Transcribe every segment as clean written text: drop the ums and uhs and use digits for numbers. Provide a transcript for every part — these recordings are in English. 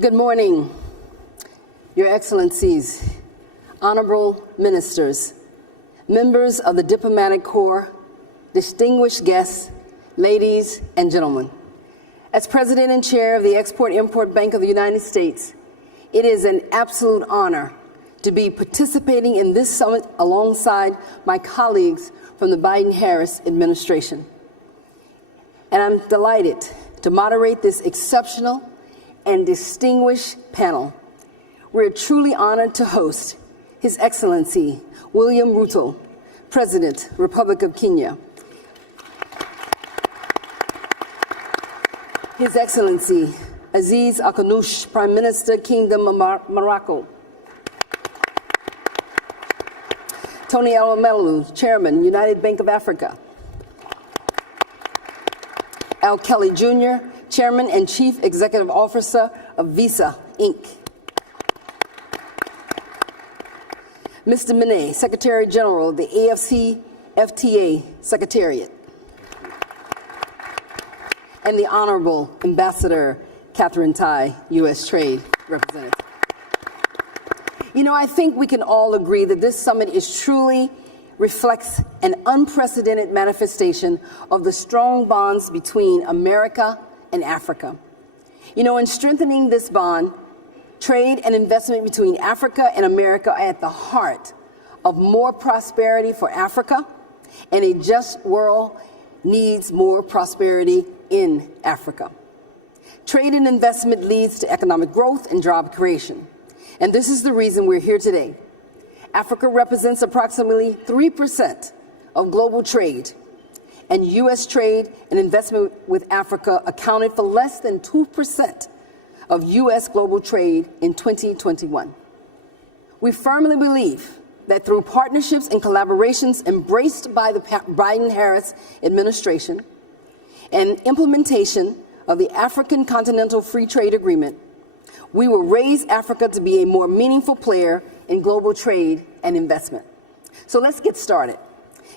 Good morning, Your Excellencies, Honorable Ministers, members of the Diplomatic Corps, distinguished guests, ladies and gentlemen. As President and Chair of the Export-Import Bank of the United States, it is an absolute honor to be participating in this summit alongside my colleagues from the Biden-Harris administration. And I'm delighted to moderate this exceptional and distinguished panel. We're truly honored to host His Excellency William Rutto, President, Republic of Kenya, His Excellency Aziz Akonouche, Prime Minister, Kingdom of Morocco, Tony Olumelu, Chairman, United Bank of Africa, Al Kelly Jr., Chairman and Chief Executive Officer of Visa, Inc., Mr. Mene, Secretary General of the AFC-FTA Secretariat, and the Honorable Ambassador Catherine Tai, U.S. Trade Representative. You know, I think we can all agree that this summit truly reflects an unprecedented manifestation of the strong bonds between America and Africa. You know, in strengthening this bond, trade and investment between Africa and America are at the heart of more prosperity for Africa, and a just world needs more prosperity in Africa. Trade and investment leads to economic growth and job creation, and this is the reason we're here today. Africa represents approximately 3% of global trade, and U.S. trade and investment with Africa accounted for less than 2% of U.S. global trade in 2021. We firmly believe that through partnerships and collaborations embraced by the Biden-Harris administration and implementation of the African Continental Free Trade Agreement, we will raise Africa to be a more meaningful player in global trade and investment. So let's get started.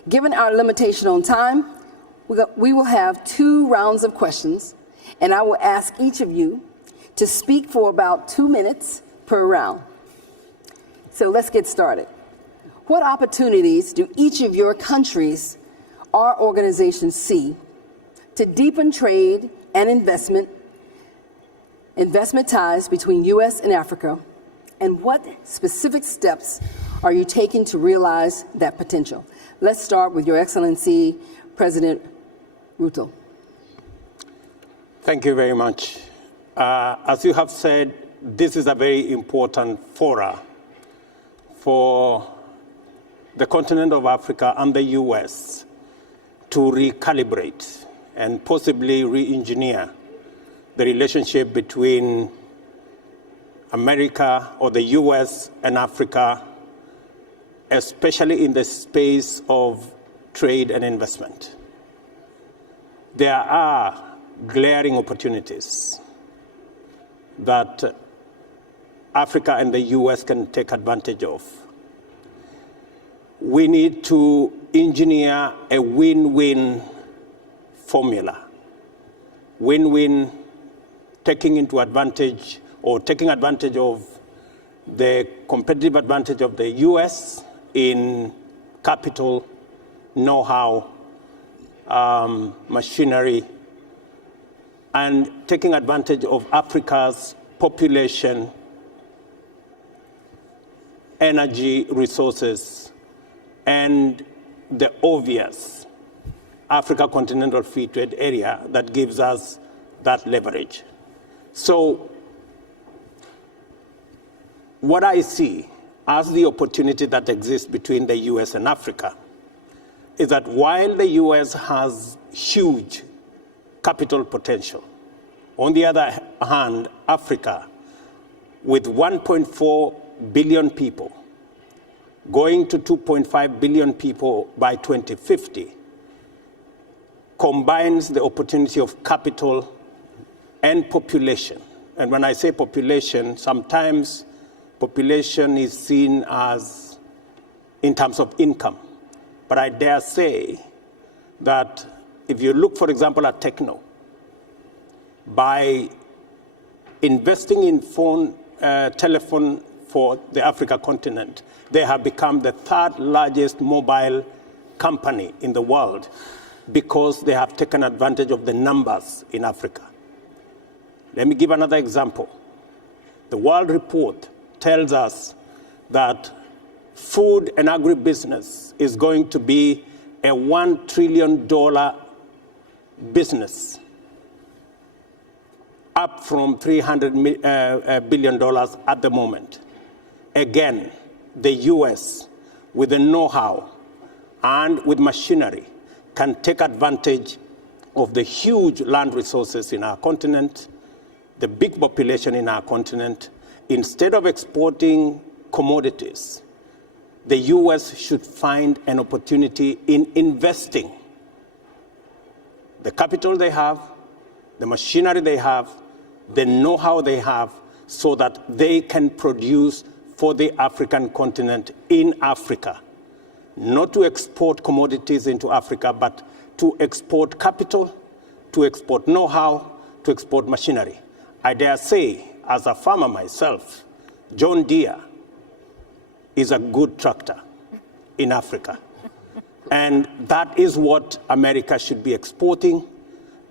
Given our limitation on time, we will have 2 rounds of questions, and I will ask each of you to speak for about 2 minutes per round. So let's get started. What opportunities do each of your countries or organizations see to deepen trade and investment ties between U.S. and Africa, and what specific steps are you taking to realize that potential? Let's start with Your Excellency, President Rutto. Thank you very much. As you have said, this is a very important fora for the continent of Africa and the U.S. to recalibrate and possibly re-engineer the relationship between America or the U.S. and Africa, especially in the space of trade and investment. There are glaring opportunities that Africa and the U.S. can take advantage of. We need to engineer a win-win formula. Win-win, taking advantage of the competitive advantage of the U.S. in capital, know-how, machinery, and taking advantage of Africa's population, energy resources, and the obvious Africa Continental Free Trade Area that gives us that leverage. So what I see as the opportunity that exists between the U.S. and Africa is that while the U.S. has huge capital potential, on the other hand, Africa, with 1.4 billion people, going to 2.5 billion people by 2050, combines the opportunity of capital and population. And when I say population, sometimes population is seen as in terms of income. But I dare say that if you look, for example, at techno, by investing in telephone for the Africa continent. They have become the third largest mobile company in the world because they have taken advantage of the numbers in Africa. Let me give another example. The World Report tells us that food and agribusiness is going to be a $1 trillion business, up from $300 billion at the moment. Again, the US, with the know-how and with machinery, can take advantage of the huge land resources in our continent, the big population in our continent. Instead of exporting commodities, the US should find an opportunity in investing the capital they have, the machinery they have, the know-how they have, so that they can produce for the African continent in Africa. Not to export commodities into Africa, but to export capital, to export know-how, to export machinery. I dare say, as a farmer myself, John Deere is a good tractor in Africa. And that is what America should be exporting.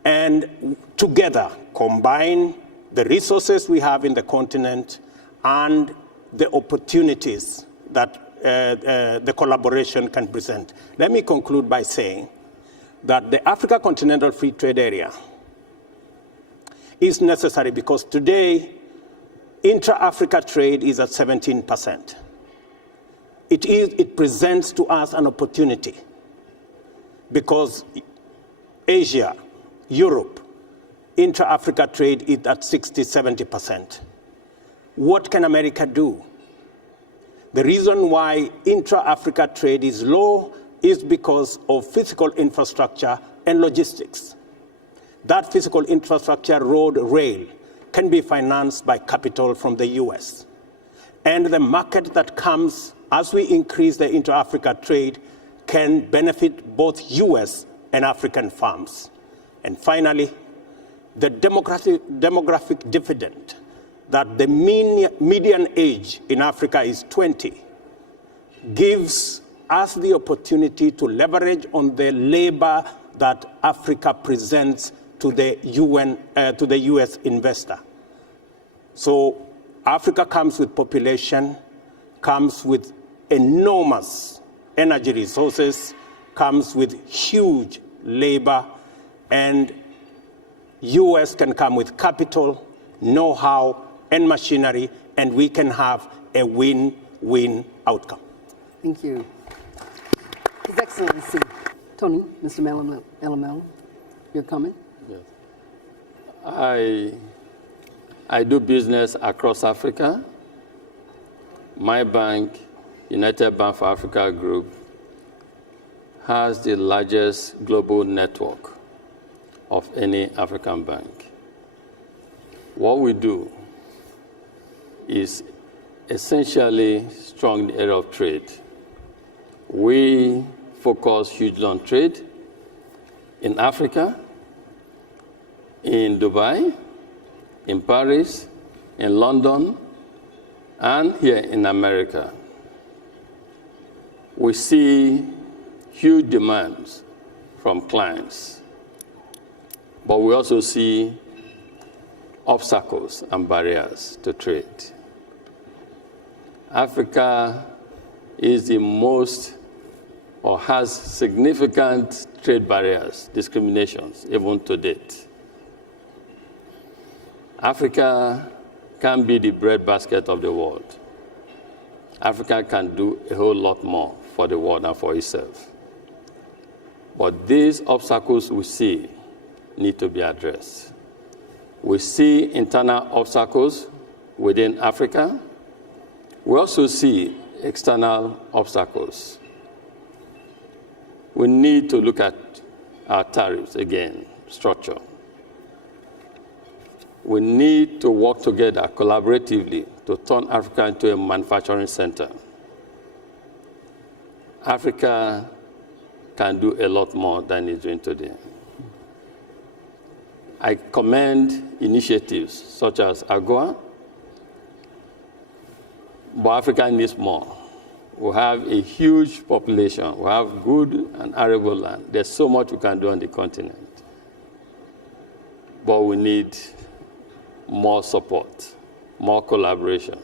And together, combine the resources we have in the continent and the opportunities that the collaboration can present. Let me conclude by saying that the Africa Continental Free Trade Area is necessary because today, intra-Africa trade is at 17%. It presents to us an opportunity because Asia, Europe, intra-Africa trade is at 60, 70%. What can America do? The reason why intra-Africa trade is low is because of physical infrastructure and logistics. That physical infrastructure, road, rail, can be financed by capital from the US. And the market that comes as we increase the intra-Africa trade can benefit both US and African farms. And finally, the demographic dividend that the median age in Africa is 20 gives us the opportunity to leverage on the labor that Africa presents to the US investor. So Africa comes with population, comes with enormous energy resources, comes with huge labor, and US can come with capital, know-how, and machinery, and we can have a win-win outcome. Thank you. His Excellency, Tony, Mr. Olumelu, your comment? Yes. I do business across Africa. My bank, United Bank for Africa Group, has the largest global network of any African bank. What we do is essentially strong in the area of trade. We focus hugely on trade in Africa, in Dubai, in Paris, in London, and here in America. We see huge demands from clients, but we also see obstacles and barriers to trade. Africa is the most, or has significant trade barriers, discriminations, even to date. Africa can be the breadbasket of the world. Africa can do a whole lot more for the world and for itself. But these obstacles we see need to be addressed. We see internal obstacles within Africa. We also see external obstacles. We need to look at our tariffs again, structure. We need to work together collaboratively to turn Africa into a manufacturing center. Africa can do a lot more than it's doing today. I commend initiatives such as AGOA, but Africa needs more. We have a huge population. We have good and arable land. There's so much we can do on the continent. But we need more support, more collaboration.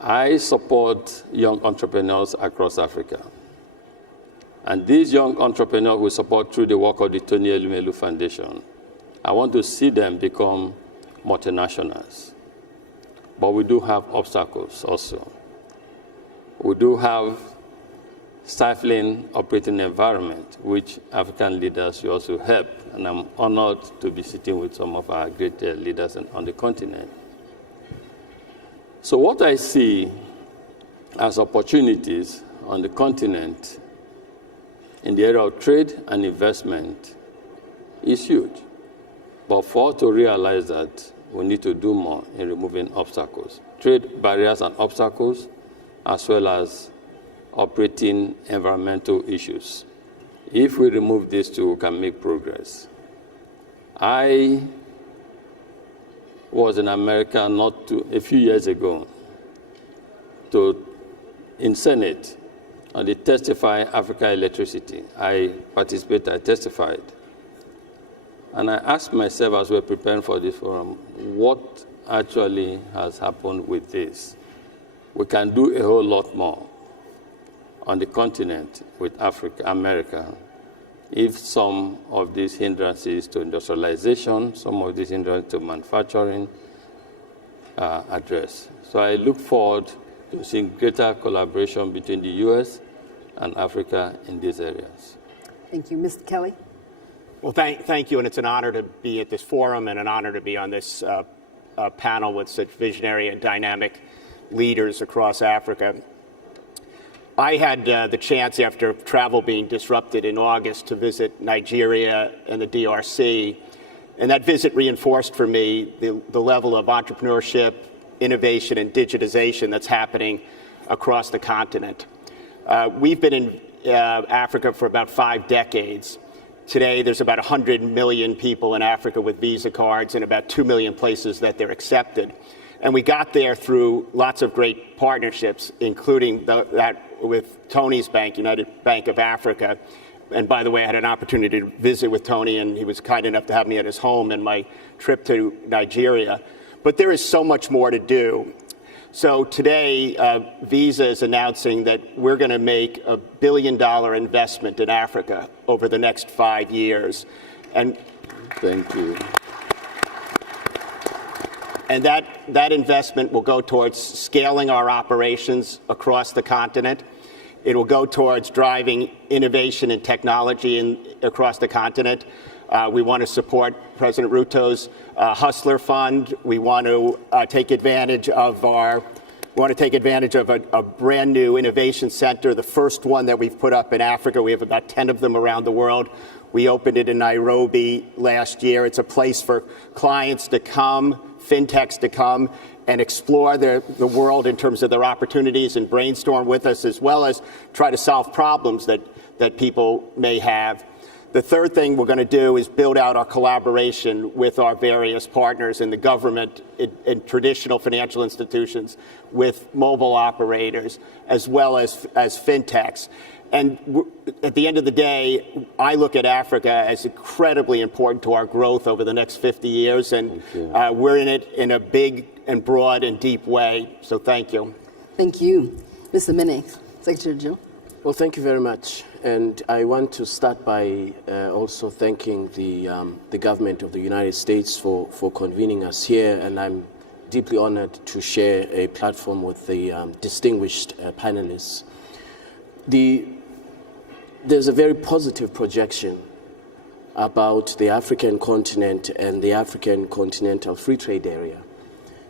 I support young entrepreneurs across Africa. And these young entrepreneurs we support through the work of the Tony Olumelu Foundation. I want to see them become multinationals. But we do have obstacles also. We do have stifling operating environment, which African leaders will also help. And I'm honored to be sitting with some of our great leaders on the continent. So what I see as opportunities on the continent in the area of trade and investment is huge. But for us to realize that, we need to do more in removing obstacles, trade barriers and obstacles, as well as operating environmental issues. If we remove these two, we can make progress. I was in America a few years ago in Senate on the Testify Africa Electricity. I testified. And I asked myself as we were preparing for this forum, what actually has happened with this? We can do a whole lot more on the continent with America, if some of these hindrances to industrialization, some of these hindrances to manufacturing are addressed. So I look forward to seeing greater collaboration between the U.S. and Africa in these areas. Thank you. Mr. Kelly? Well, thank you, and it's an honor to be at this forum and an honor to be on this panel with such visionary and dynamic leaders across Africa. I had the chance, after travel being disrupted in August, to visit Nigeria and the DRC, and that visit reinforced for me the level of entrepreneurship, innovation, and digitization that's happening across the continent. We've been in Africa for about 5 decades. Today, there's about 100 million people in Africa with Visa cards and about 2 million places that they're accepted. And we got there through lots of great partnerships, including that with Tony's bank, United Bank of Africa. And by the way, I had an opportunity to visit with Tony, and he was kind enough to have me at his home in my trip to Nigeria. But there is so much more to do. So today, Visa is announcing that we're going to make $1 billion investment in Africa over the next 5 years. And thank you. And that investment will go towards scaling our operations across the continent. It will go towards driving innovation and technology across the continent. We want to support President Rutto's Hustler Fund. We want to take advantage of a brand new innovation center, the first one that we've put up in Africa. We have about 10 of them around the world. We opened it in Nairobi last year. It's a place for clients to come, fintechs to come and explore the world in terms of their opportunities and brainstorm with us, as well as try to solve problems that people may have. The third thing we're going to do is build out our collaboration with our various partners in the government, in traditional financial institutions, with mobile operators, as well as fintechs. And at the end of the day, I look at Africa as incredibly important to our growth over the next 50 years, and we're in it in a big and broad and deep way. So thank you. Thank you. Mr. Mene, Secretary General. Well, thank you very much. And I want to start by also thanking the government of the United States for convening us here. And I'm deeply honored to share a platform with the distinguished panelists. There's a very positive projection about the African continent and the African Continental Free Trade Area.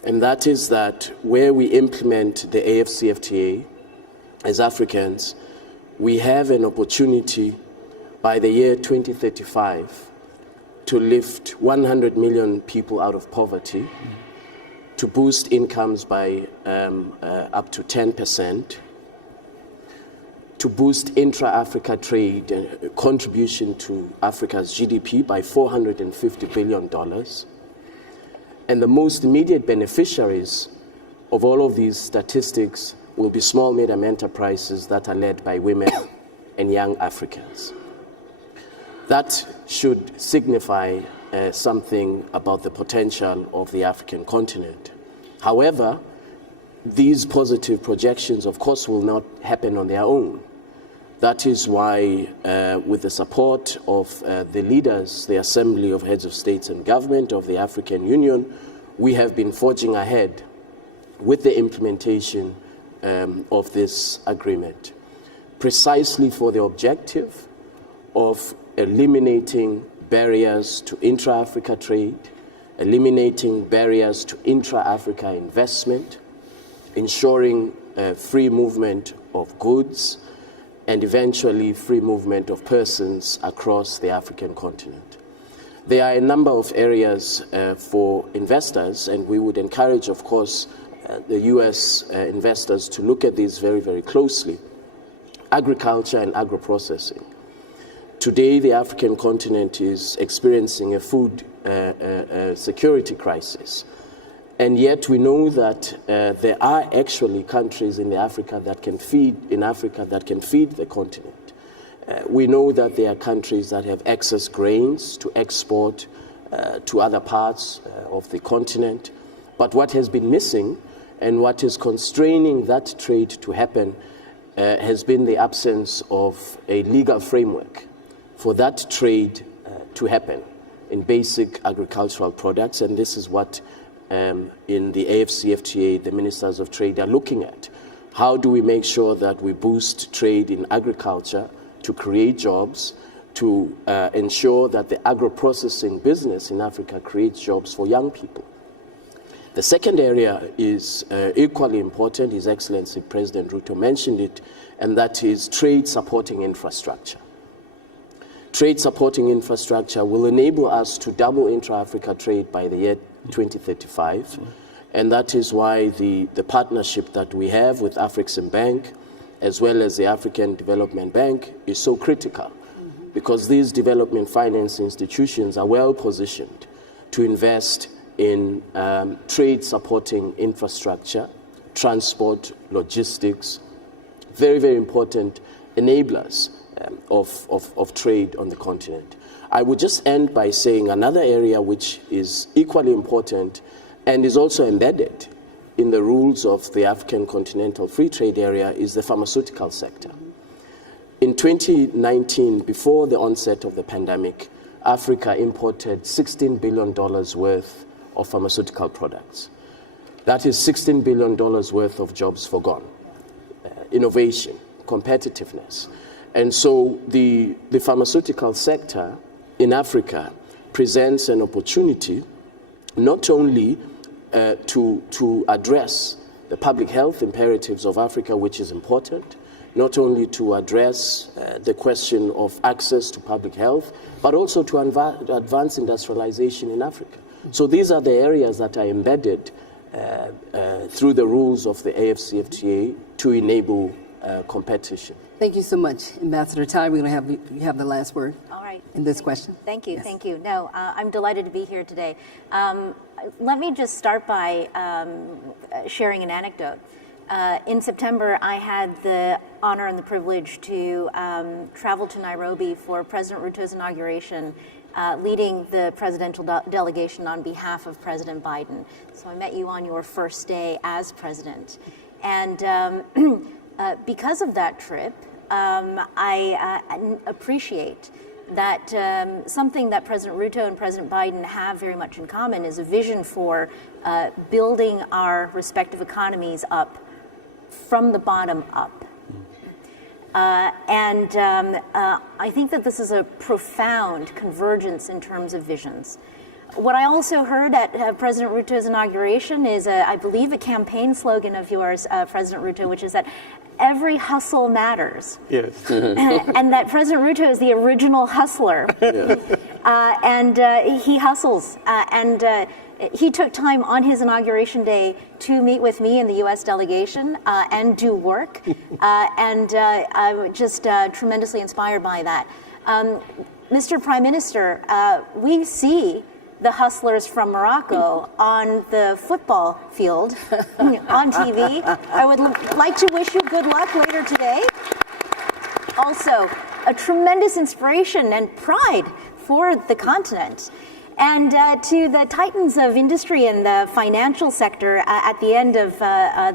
And that is that where we implement the AfCFTA as Africans, we have an opportunity by the year 2035 to lift 100 million people out of poverty, to boost incomes by up to 10%, to boost intra-Africa trade and contribution to Africa's GDP by $450 billion. And the most immediate beneficiaries of all of these statistics will be small, medium enterprises that are led by women and young Africans. That should signify something about the potential of the African continent. However, these positive projections, of course, will not happen on their own. That is why, with the support of the leaders, the Assembly of Heads of States and Government of the African Union, we have been forging ahead with the implementation of this agreement, precisely for the objective of eliminating barriers to intra-Africa trade, eliminating barriers to intra-Africa investment, ensuring free movement of goods, and eventually free movement of persons across the African continent. There are a number of areas for investors, and we would encourage, of course, the US investors to look at these very, very closely. Agriculture and agro-processing. Today, the African continent is experiencing a food security crisis. And yet we know that there are actually countries in Africa that can feed the continent. We know that there are countries that have excess grains to export to other parts of the continent. But what has been missing and what is constraining that trade to happen has been the absence of a legal framework for that trade to happen in basic agricultural products. And this is what in the AFCFTA, the Ministers of Trade are looking at. How do we make sure that we boost trade in agriculture to create jobs, to ensure that the agro-processing business in Africa creates jobs for young people? The second area is equally important. His Excellency President Rutto mentioned it, and that is trade supporting infrastructure. Trade supporting infrastructure will enable us to double intra-Africa trade by the year 2035, and that is why the partnership that we have with Afrexim Bank, as well as the African Development Bank, is so critical, because these development finance institutions are well positioned to invest in trade supporting infrastructure, transport, logistics, very, very important enablers of trade on the continent. I would just end by saying another area which is equally important and is also embedded in the rules of the African Continental Free Trade Area is the pharmaceutical sector. In 2019, before the onset of the pandemic, Africa imported $16 billion worth of pharmaceutical products. That is $16 billion worth of jobs forgone, innovation, competitiveness. And so the pharmaceutical sector in Africa presents an opportunity not only to address the public health imperatives of Africa, which is important, not only to address the question of access to public health, but also to advance industrialization in Africa. So these are the areas that are embedded through the rules of the AFCFTA to enable competition. Thank you so much, Ambassador Tai. We're going to have you have the last word. All right. In this question. Thank you. Yes. Thank you. No, I'm delighted to be here today. Let me just start by sharing an anecdote. In September, I had the honor and the privilege to travel to Nairobi for President Rutto's inauguration, leading the presidential delegation on behalf of President Biden. So I met you on your first day as president. And because of that trip, I appreciate that something that President Rutto and President Biden have very much in common is a vision for building our respective economies up from the bottom up. I think that this is a profound convergence in terms of visions. What I also heard at President Rutto's inauguration is, I believe, a campaign slogan of yours, President Rutto, which is that every hustle matters. Yes. And that President Rutto is the original hustler. Yeah. And he hustles. he took time on his inauguration day to meet with me and the U.S. delegation and do work, and I'm just tremendously inspired by that. Mr. Prime Minister, we see the hustlers from Morocco on the football field on TV. I would like to wish you good luck later today. Also, a tremendous inspiration and pride for the continent. And to the titans of industry and the financial sector at the end of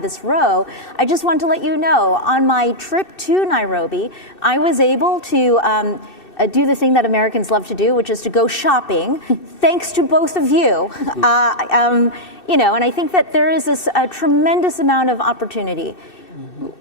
this row, I just want to let you know, on my trip to Nairobi, I was able to do the thing that Americans love to do, which is to go shopping, thanks to both of you. You know, and I think that there is a tremendous amount of opportunity.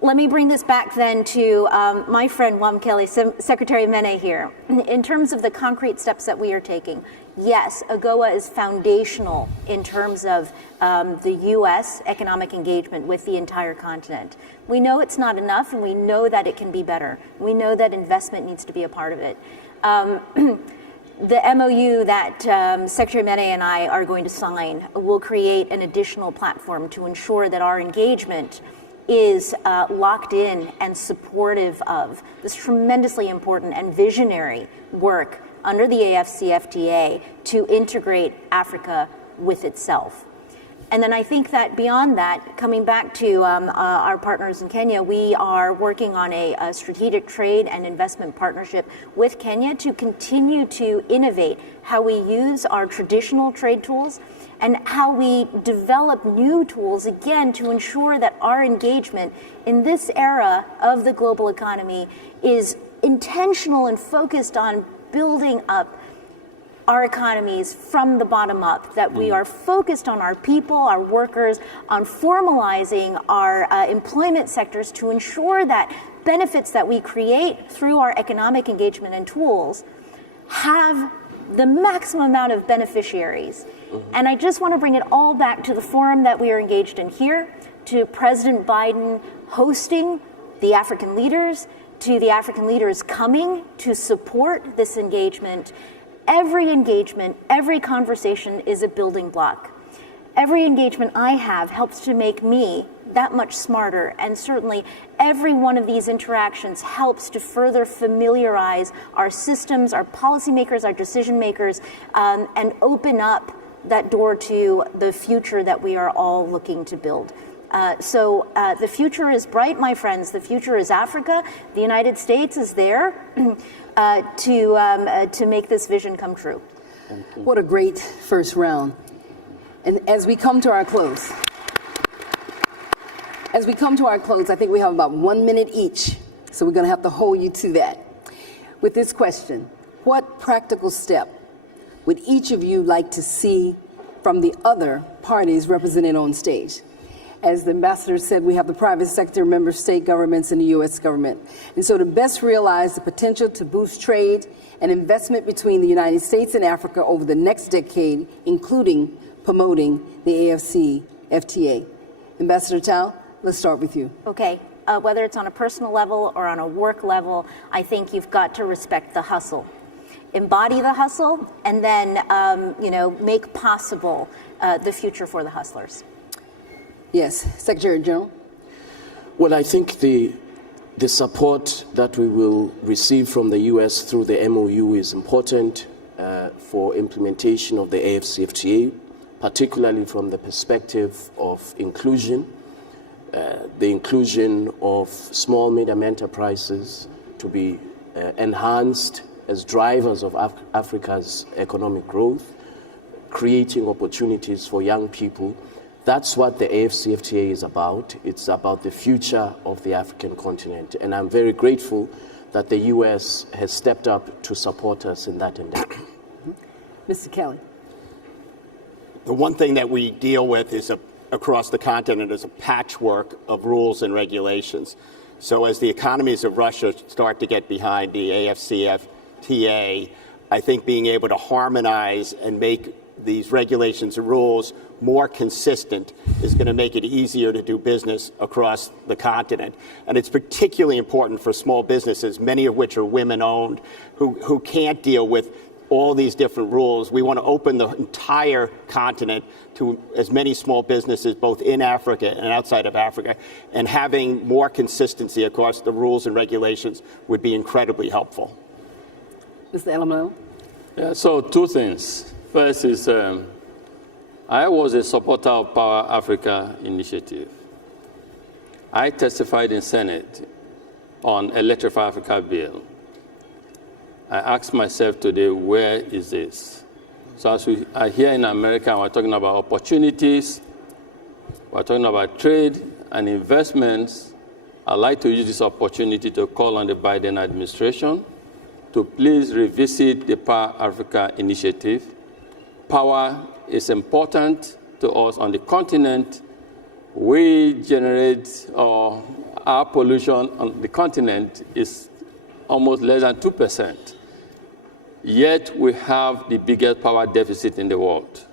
Let me bring this back then to my friend Wam Kelly, Secretary Mene here. In terms of the concrete steps that we are taking, yes, AGOA is foundational in terms of the U.S. economic engagement with the entire continent. We know it's not enough, and we know that it can be better. We know that investment needs to be a part of it. The MOU that Secretary Mene and I are going to sign will create an additional platform to ensure that our engagement is locked in and supportive of this tremendously important and visionary work under the AFCFTA to integrate Africa with itself. And then I think that beyond that, coming back to our partners in Kenya, we are working on a strategic trade and investment partnership with Kenya to continue to innovate how we use our traditional trade tools and how we develop new tools, again, to ensure that our engagement in this era of the global economy is intentional and focused on building up our economies from the bottom up, that we are focused on our people, our workers, on formalizing our employment sectors to ensure that benefits that we create through our economic engagement and tools have the maximum amount of beneficiaries. And I just want to bring it all back to the forum that we are engaged in here, to President Biden hosting the African leaders, to the African leaders coming to support this engagement. Every engagement, every conversation is a building block. Every engagement I have helps to make me that much smarter, and certainly every one of these interactions helps to further familiarize our systems, our policymakers, our decision makers, and open up that door to the future that we are all looking to build. So the future is bright, my friends. The future is Africa. The United States is there to make this vision come true. What a great first round. And as we come to our close, I think we have about 1 minute each. So we're going to have to hold you to that. With this question, what practical step would each of you like to see from the other parties represented on stage? As the ambassador said, we have the private sector, member state governments, and the U.S. government. And so to best realize the potential to boost trade and investment between the United States and Africa over the next decade, including promoting the AFCFTA. Ambassador Tao, let's start with you. Okay. Whether it's on a personal level or on a work level, I think you've got to respect the hustle. Embody the hustle, and then make possible the future for the hustlers. Yes, Secretary General. Well, I think the support that we will receive from the U.S. through the MOU is important for implementation of the AFCFTA, particularly from the perspective of inclusion, the inclusion of small, medium enterprises to be enhanced as drivers of Africa's economic growth, creating opportunities for young people. That's what the AFCFTA is about. It's about the future of the African continent. And I'm very grateful that the U.S. has stepped up to support us in that endeavor. Mr. Kelly. The one thing that we deal with is across the continent is a patchwork of rules and regulations. So as the economies of Russia start to get behind the AFCFTA, I think being able to harmonize and make these regulations and rules more consistent is going to make it easier to do business across the continent. And it's particularly important for small businesses, many of which are women-owned, who can't deal with all these different rules. We want to open the entire continent to as many small businesses, both in Africa and outside of Africa, and having more consistency across the rules and regulations would be incredibly helpful. Mr. Olumelu? Yeah, so two things. First is I was a supporter of Power Africa initiative. I testified in Senate on Electrify Africa bill. I asked myself today, where is this? So as we are here in America, we're talking about opportunities, we're talking about trade and investments. I'd like to use this opportunity to call on the Biden administration to please revisit the Power Africa initiative. Power is important to us on the continent. We generate, our pollution on the continent is almost less than 2%. Yet we have the biggest power deficit in the world.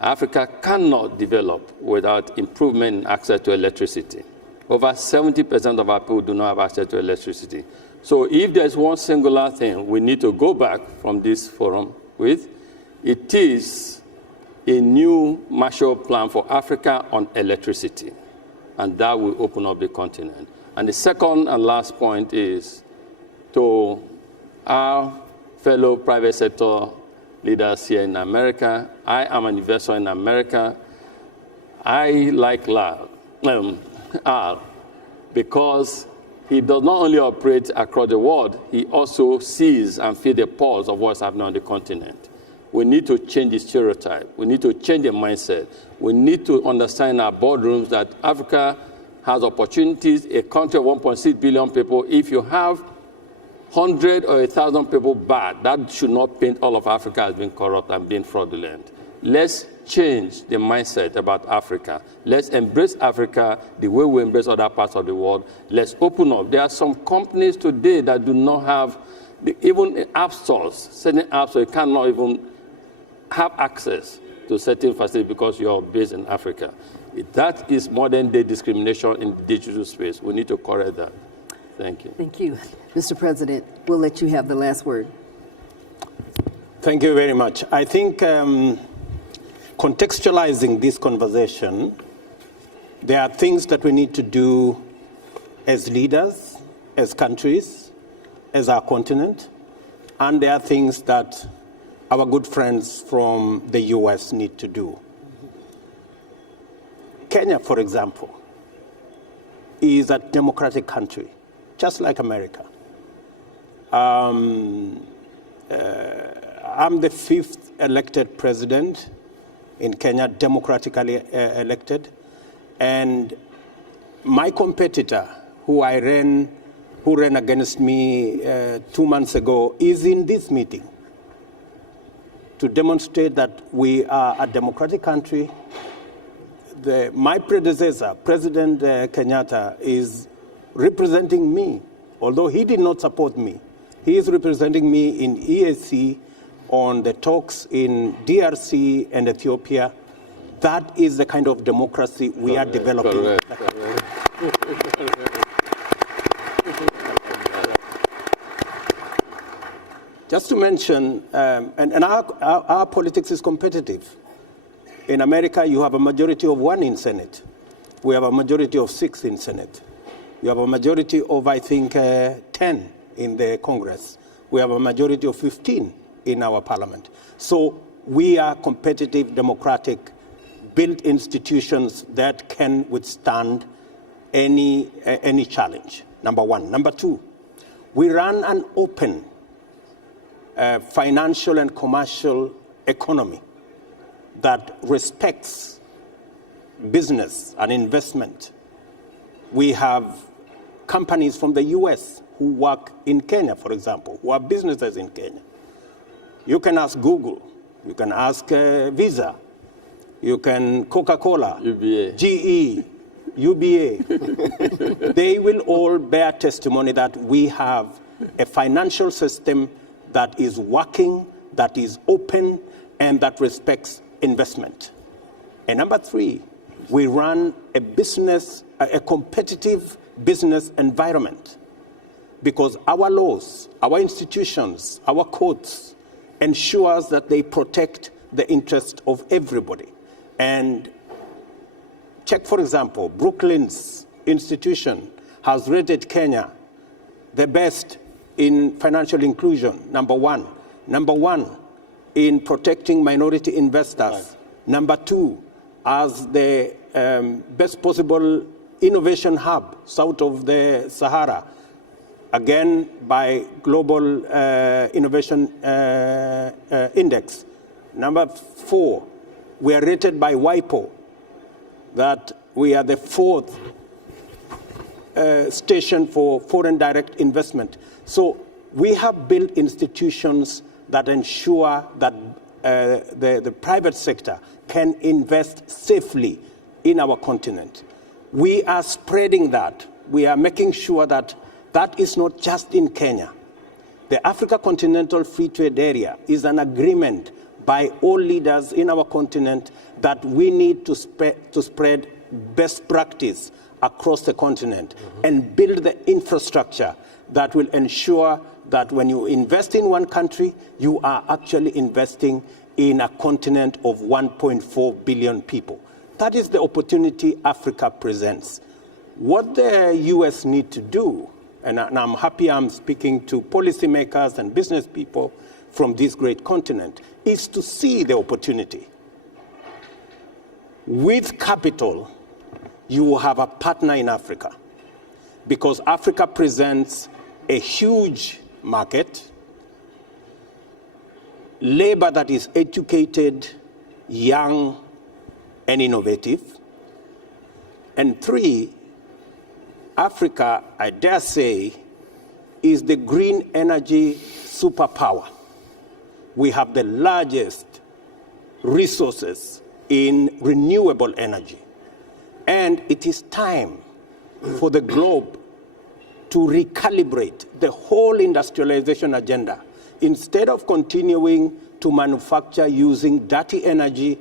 Africa cannot develop without improvement in access to electricity. Over 70% of our people do not have access to electricity. So if there's one singular thing we need to go back from this forum with, it is a new Marshall Plan for Africa on electricity. And that will open up the continent. And the second and last point is to our fellow private sector leaders here in America. I am an investor in America. I like Al because he does not only operate across the world, he also sees and feels the pulse of what's happening on the continent. We need to change the stereotype. We need to change the mindset. We need to understand in our boardrooms that Africa has opportunities, a country of 1.6 billion people. If you have 100 or 1,000 people bad, that should not paint all of Africa as being corrupt and being fraudulent. Let's change the mindset about Africa. Let's embrace Africa the way we embrace other parts of the world. Let's open up. There are some companies today that do not have, even app stores, certain apps, so you cannot even have access to certain facilities because you're based in Africa. That is modern day discrimination in the digital space. We need to correct that. Thank you. Thank you. Mr. President, we'll let you have the last word. Thank you very much. I think contextualizing this conversation, there are things that we need to do as leaders, as countries, as our continent, and there are things that our good friends from the US need to do. Kenya, for example, is a democratic country, just like America. I'm the 5th elected president in Kenya, democratically elected. And my competitor, who ran against me 2 months ago, is in this meeting to demonstrate that we are a democratic country. My predecessor, President Kenyatta, is representing me, although he did not support me. He is representing me in EAC on the talks in DRC and Ethiopia. That is the kind of democracy we are developing. Just to mention, and our politics is competitive. In America, you have a majority of 1 in Senate. We have a majority of 6 in Senate. You have a majority of, I think, 10 in the Congress. We have a majority of 15 in our parliament. So we are competitive, democratic, built institutions that can withstand any challenge, number one. Number two, we run an open financial and commercial economy that respects business and investment. We have companies from the US who work in Kenya, for example, who have businesses in Kenya. You can ask Google, you can ask Visa, you can Coca-Cola, UBA. GE, UBA. They will all bear testimony that we have a financial system that is working, that is open, and that respects investment. And number three, we run a competitive business environment, because our laws, our institutions, our courts ensures that they protect the interest of everybody. And check, for example, Brooklyns institution has rated Kenya the best in financial inclusion, number one. Number one in protecting minority investors. Right. Number two, as the best possible innovation hub south of the Sahara, again by Global Innovation Index. Number four, we are rated by WIPO that we are the fourth station for foreign direct investment. So we have built institutions that ensure that the private sector can invest safely in our continent. We are spreading that. We are making sure that that is not just in Kenya. The Africa Continental Free Trade Area is an agreement by all leaders in our continent that we need to spread best practice across the continent and build the infrastructure that will ensure that when you invest in one country, you are actually investing in a continent of 1.4 billion people. That is the opportunity Africa presents. What the US need to do, and I'm happy I'm speaking to policymakers and business people from this great continent, is to see the opportunity. With capital, you will have a partner in Africa, because Africa presents a huge market, labor that is educated, young, and innovative. And three, Africa, I dare say, is the green energy superpower. We have the largest resources in renewable energy. And it is time for the globe to recalibrate the whole industrialization agenda. Instead of continuing to manufacture using dirty energy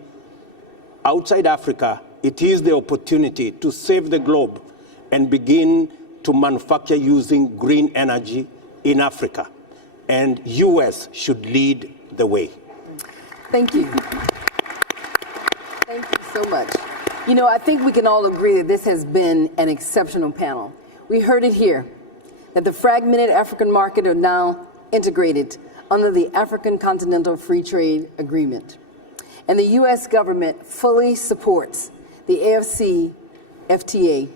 outside Africa, it is the opportunity to save the globe and begin to manufacture using green energy in Africa. And US should lead the way. Thank you. Thank you so much. You know, I think we can all agree that this has been an exceptional panel. We heard it here, that the fragmented African market are now integrated under the African Continental Free Trade Agreement. And the US government fully supports the AfCFTA,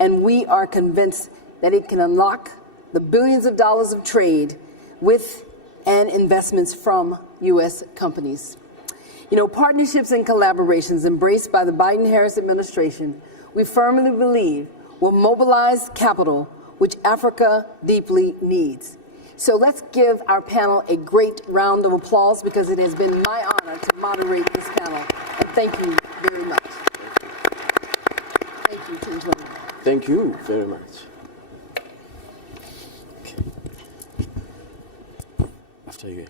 and we are convinced that it can unlock the billions of dollars of trade with and investments from US companies. You know, partnerships and collaborations embraced by the Biden-Harris administration, we firmly believe will mobilize capital which Africa deeply needs. So let's give our panel a great round of applause, because it has been my honor to moderate this panel. And thank you very much. Thank you, Tony Olumelu. Thank you very much. Okay. After you,